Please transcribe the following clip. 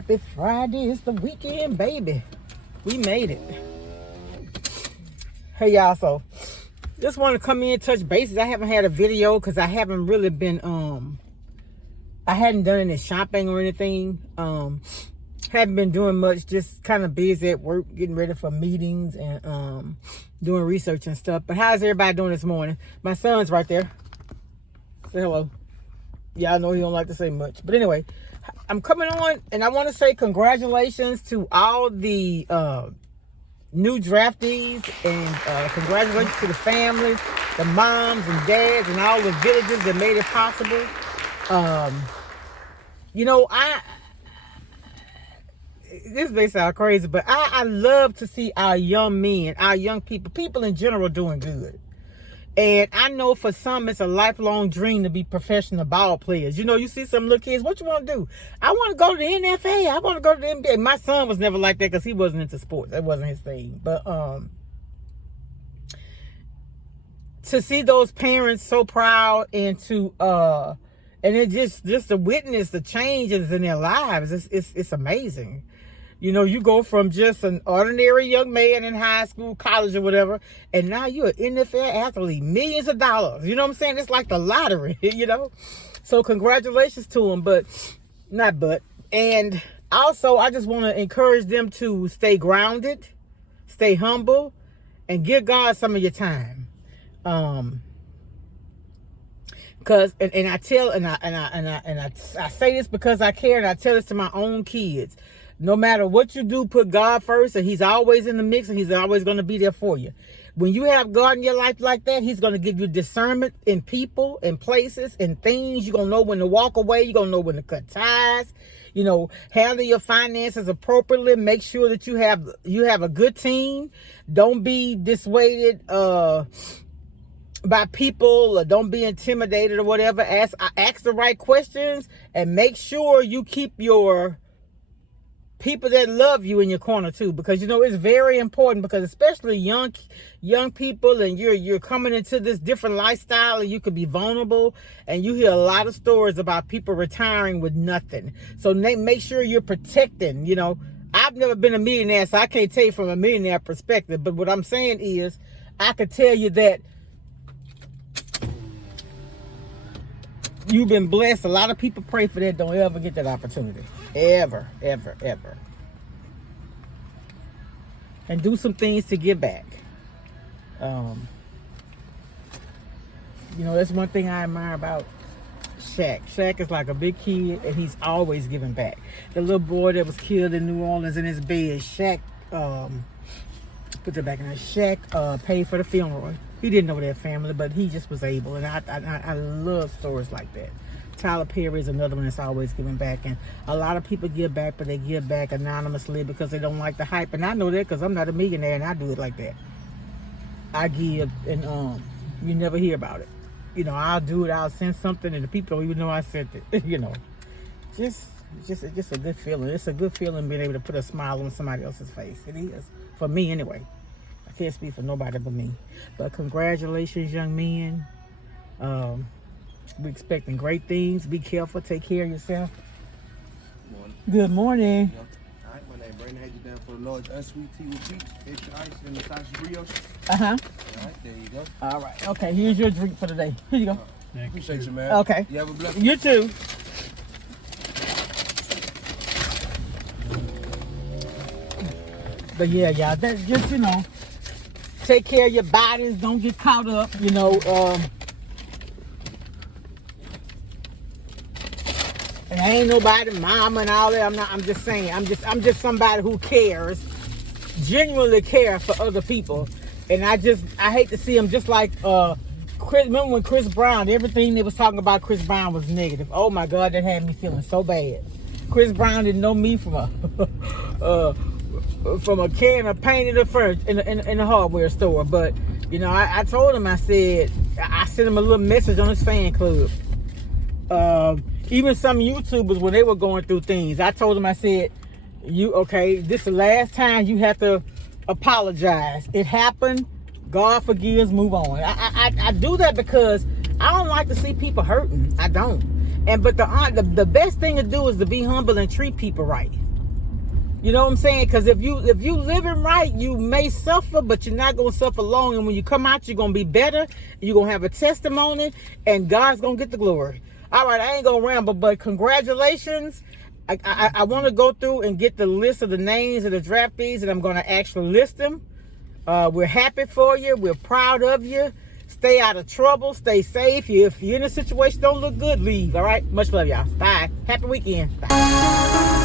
Happy Friday. It's the weekend, baby. We made it. Hey, y'all. So, just want to come in and touch bases. I haven't had a video because I haven't really been, I hadn't done any shopping or anything. Haven't been doing much. Just kind of busy at work, getting ready for meetings and doing research and stuff. But how's everybody doing this morning? My son's right there. Say hello. Yeah, I know he don't like to say much. But anyway, I'm coming on and I want to say congratulations to all the new draftees and congratulations to the families, the moms and dads and all the villages that made it possible. You know, this may sound crazy, but I love to see our young men, our young people in general doing good. And I know for some, it's a lifelong dream to be professional ball players. You know, you see some little kids, what you want to do? I want to go to the NFL. I want to go to the NBA. My son was never like that because he wasn't into sports. That wasn't his thing. But to see those parents so proud and to and it just to witness the changes in their lives, it's amazing. You know, you go from just an ordinary young man in high school, college, or whatever, and now you're an NFL athlete, millions of dollars. You know what I'm saying? It's like the lottery, you know? So congratulations to them, and also I just want to encourage them to stay grounded, stay humble, and give God some of your time. Cause I say this because I care, and I tell this to my own kids. No matter what you do, put God first, and he's always in the mix, and he's always going to be there for you. When you have God in your life like that, he's going to give you discernment in people, in places, in things. You're going to know when to walk away. You're going to know when to cut ties. You know, handle your finances appropriately. Make sure that you have a good team. Don't be dissuaded by people, or don't be intimidated or whatever. Ask the right questions, and make sure you keep your people that love you in your corner too, because you know it's very important, because especially young people, and you're coming into this different lifestyle, and you could be vulnerable, and you hear a lot of stories about people retiring with nothing. So make sure you're protecting. You know, I've never been a millionaire, so I can't tell you from a millionaire perspective, but what I'm saying is I could tell you that you've been blessed. A lot of people pray for that, don't ever get that opportunity. Ever. And do some things to give back. You know, that's one thing I admire about Shaq. Shaq is like a big kid, and he's always giving back. The little boy that was killed in New Orleans in his bed, Shaq, put that back in there. Shaq paid for the funeral. He didn't know their family, but he just was able. And I love stories like that. Tyler Perry is another one that's always giving back. And a lot of people give back, but they give back anonymously because they don't like the hype. And I know that because I'm not a millionaire, and I do it like that. I give, and you never hear about it. You know, I'll do it. I'll send something, and the people don't even know I sent it. You know, just a good feeling. It's a good feeling being able to put a smile on somebody else's face. It is, for me anyway. I can't speak for nobody but me. But congratulations, young men. We're expecting great things. Be careful. Take care of yourself. Good morning. All right, my name is Brandon. Had you down for the large unsweet tea with peach, extra ice, and the sausage brioche. Uh-huh. All right, there you go. All right. Okay, here's your drink for the day. Here you go. Appreciate you, man. Okay. You have a blessed You too. But yeah, y'all, that's just, you know, take care of your bodies. Don't get caught up, you know. And I ain't nobody mama and all that. I'm just saying. I'm just somebody who cares, genuinely care for other people. And I hate to see them just like remember when Chris Brown, everything they was talking about Chris Brown was negative. Oh my God, that had me feeling so bad. Chris Brown didn't know me from a can of paint in the hardware store. But you know, I told him, I said, I sent him a little message on his fan club. Even some YouTubers, when they were going through things, I told them, I said, this is the last time you have to apologize. It happened. God forgives, move on. I do that because I don't like to see people hurting. I don't. But the best thing to do is to be humble and treat people right. You know what I'm saying? Because if you living right, you may suffer, but you're not gonna suffer long. And when you come out, you're gonna be better. You're gonna have a testimony, and God's gonna get the glory. All right, I ain't gonna ramble, but congratulations. I want to go through and get the list of the names of the draftees, and I'm gonna actually list them. We're happy for you. We're proud of you. Stay out of trouble. Stay safe. If you're in a situation don't look good, leave. All right. Much love, y'all. Bye. Happy weekend. Bye.